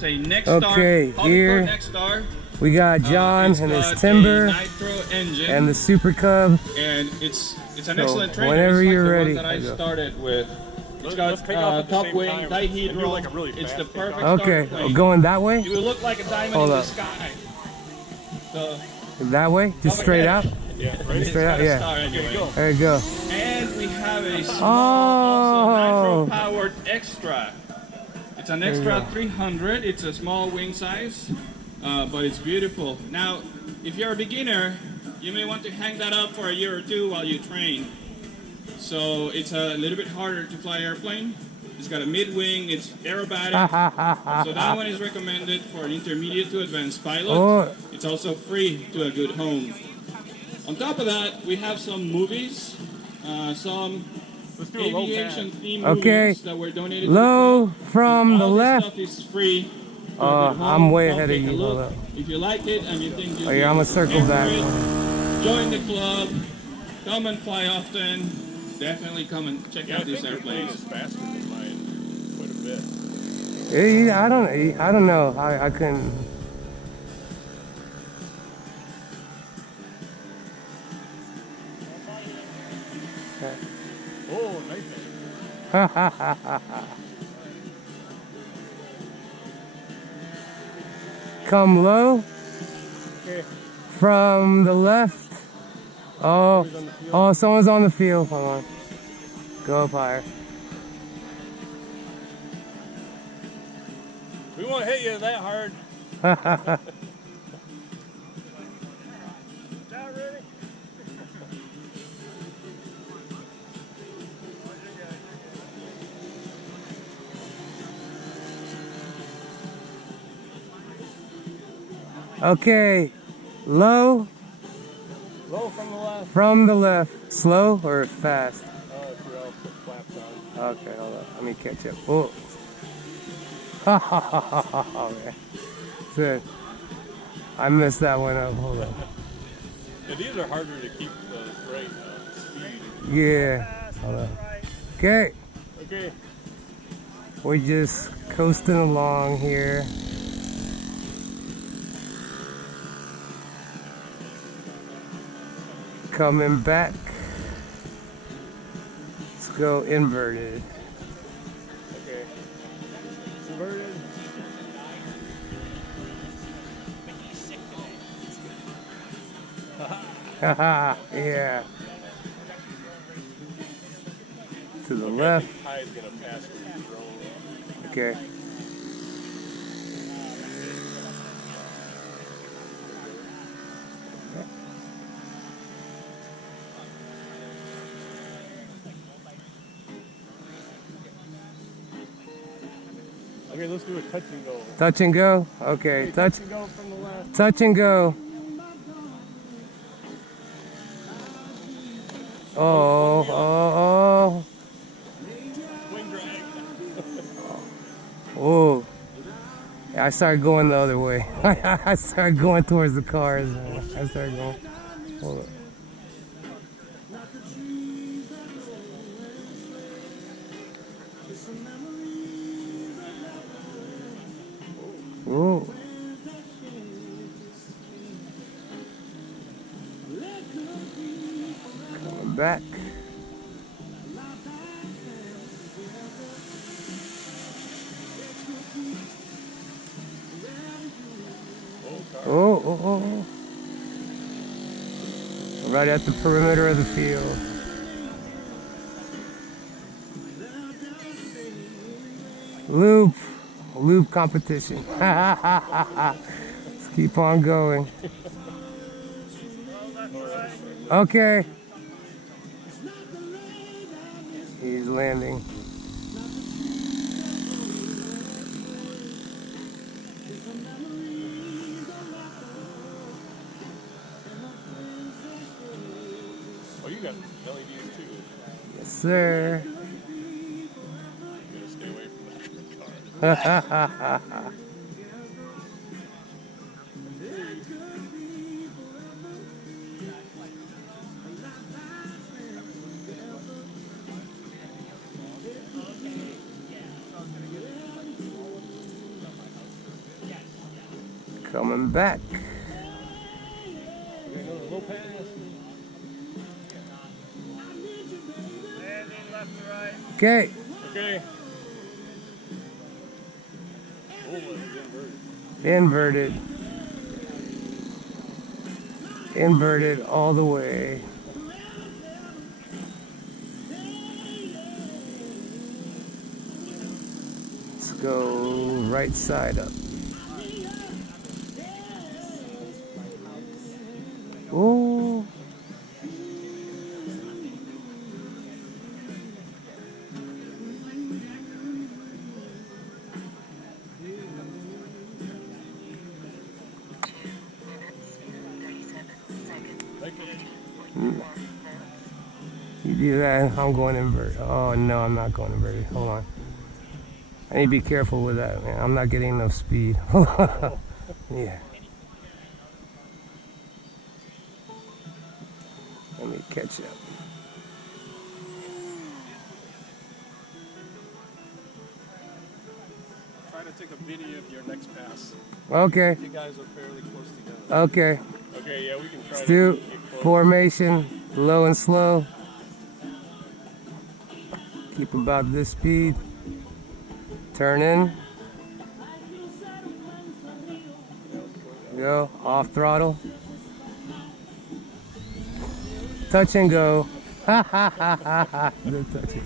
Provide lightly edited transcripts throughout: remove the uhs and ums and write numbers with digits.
Say next Okay, star, here next star. we got John and his Timber and the Super Cub. And it's an excellent trainer. Whenever it's you're like ready. the one that I started with. It's got top wing, dihedral. It's the perfect Okay, going that way? It will look like a diamond in the sky. So, that way? Just straight out? Yeah, right? Straight out, yeah. Anyway. There you go. And we have a small, also nitro-powered extra. It's an extra 300. It's a small wing size, but it's beautiful. Now, if you're a beginner, you may want to hang that up for a year or two while you train. So it's a little bit harder to fly airplane. It's got a mid-wing, it's aerobatic. So that one is recommended for an intermediate to advanced pilot. It's also free to a good home. On top of that, we have some movies, some aviation themed movies that were donated low to the from the left. Stuff is free. I'm way ahead of you. If you like it and you think I'm gonna circle back. Join the club. Come and fly often. Definitely come and check out these airplanes. Faster than mine, quite a bit. I don't know. I couldn't. Oh, nice. Come low. Okay. From the left. Oh, someone's on the field. Hold on. Go up higher. We won't hit you that hard. Not ready. Okay, low. Low from the left. From the left. Slow or fast? Throughout the flaps on. Okay, hold on. Let me catch up. Oh. Okay. Good. I messed that one up. Hold on. Yeah, these are harder to keep the right speed. Yeah. Hold on. Okay. Okay. We're just coasting along here. Coming back. Let's go inverted. Okay. Inverted. Haha, yeah. To the left. Tide's gonna pass through the drone. Okay. Okay, let's do a touch and go. Touch and go? Okay, touch and go from the left. Touch and go. Oh. Wing drag. Oh. Yeah, I started going the other way. I started going towards the cars. I started going. Hold up. Whoa. Coming back. Oh. Right at the perimeter of the field. Loop competition. Let's keep on going. Okay. He's landing. Oh, you got LEDs too. Yes, sir. You gotta stay away from the car. Coming back. Low pass. Okay. Okay. Inverted. Inverted all the way. Let's go right side up. Oh. You do that, I'm going invert. Oh no, I'm not going inverted. Hold on. I need to be careful with that, man. I'm not getting enough speed. Yeah. Let me catch up. Try to take a video of your next pass. Okay. You guys are fairly close together. Okay. Okay, yeah, we can try Let's to do get close. formation, low and slow. Keep about this speed. Turn in. Go. Off throttle. Touch and go. Ha ha ha ha ha. Touch and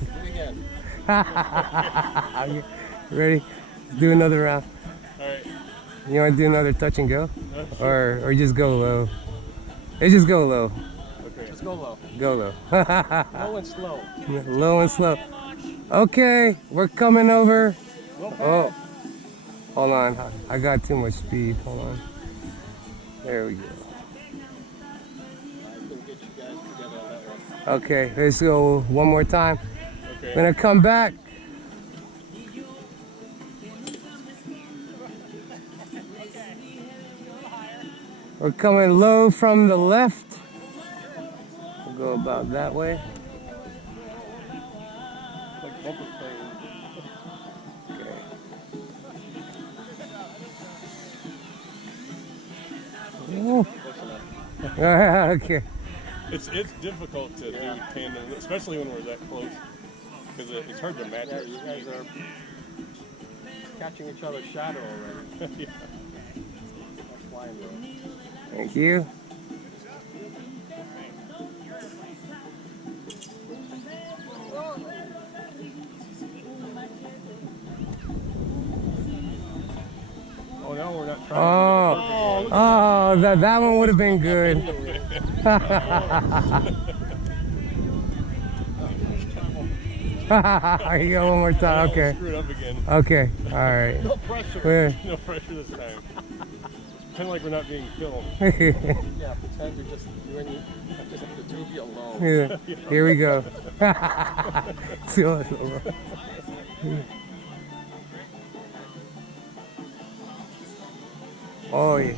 go. Ready? Let's do another round. Alright. You want to do another touch and go? Or just go low? Let's just go low. Okay. Just go low. Go low. Low and slow. Low and slow. Okay, we're coming over. Oh, hold on. I got too much speed. Hold on. There we go. Okay, let's go one more time. Okay. Gonna come back. We're coming low from the left. We'll go about that way. Like bumper plane. Ooh. Okay. It's difficult to do tandem, especially when we're that close, because it's hard to match. Yeah, you guys are catching each other's shadow already. Yeah. That's flying though. Thank you. Oh no, we're not trying. Oh, that one would have been good. Here you go, one more time. Okay. Screwed up again. Okay. All right. No pressure. No pressure this time. Pretend like we're not being filmed. Yeah, pretend you're just doing it. Just have the two of you alone. Yeah. Here we go. Oh yeah.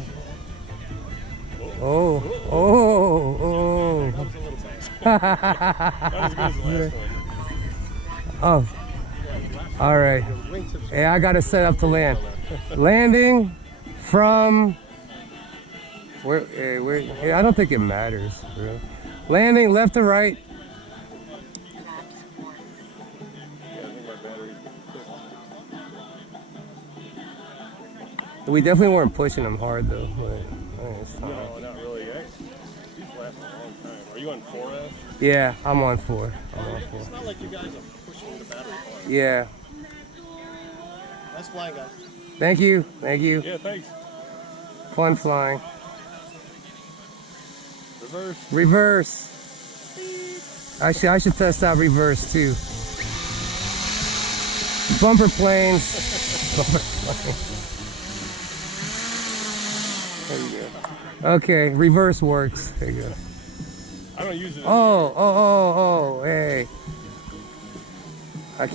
Oh, oh, oh. That was a little bad. Not as good as the last one. Oh. All right. Hey, I gotta set up to land. Landing from where? I don't think it matters. Really. Landing left to right. We definitely weren't pushing them hard though. But, No, not really. These last a long time. Are you on 4S? yeah, I'm on 4. It's not like you guys are pushing the battery hard. Yeah. Nice flying, guys. Thank you. Thank you. Yeah, thanks. Fun flying. Reverse. Reverse. I should test out reverse too. Bumper planes. Bumper planes. There you go. Okay, reverse works. There you go. I don't use it. Oh, hey. I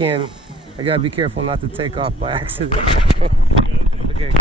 gotta be careful not to take off by accident. Okay.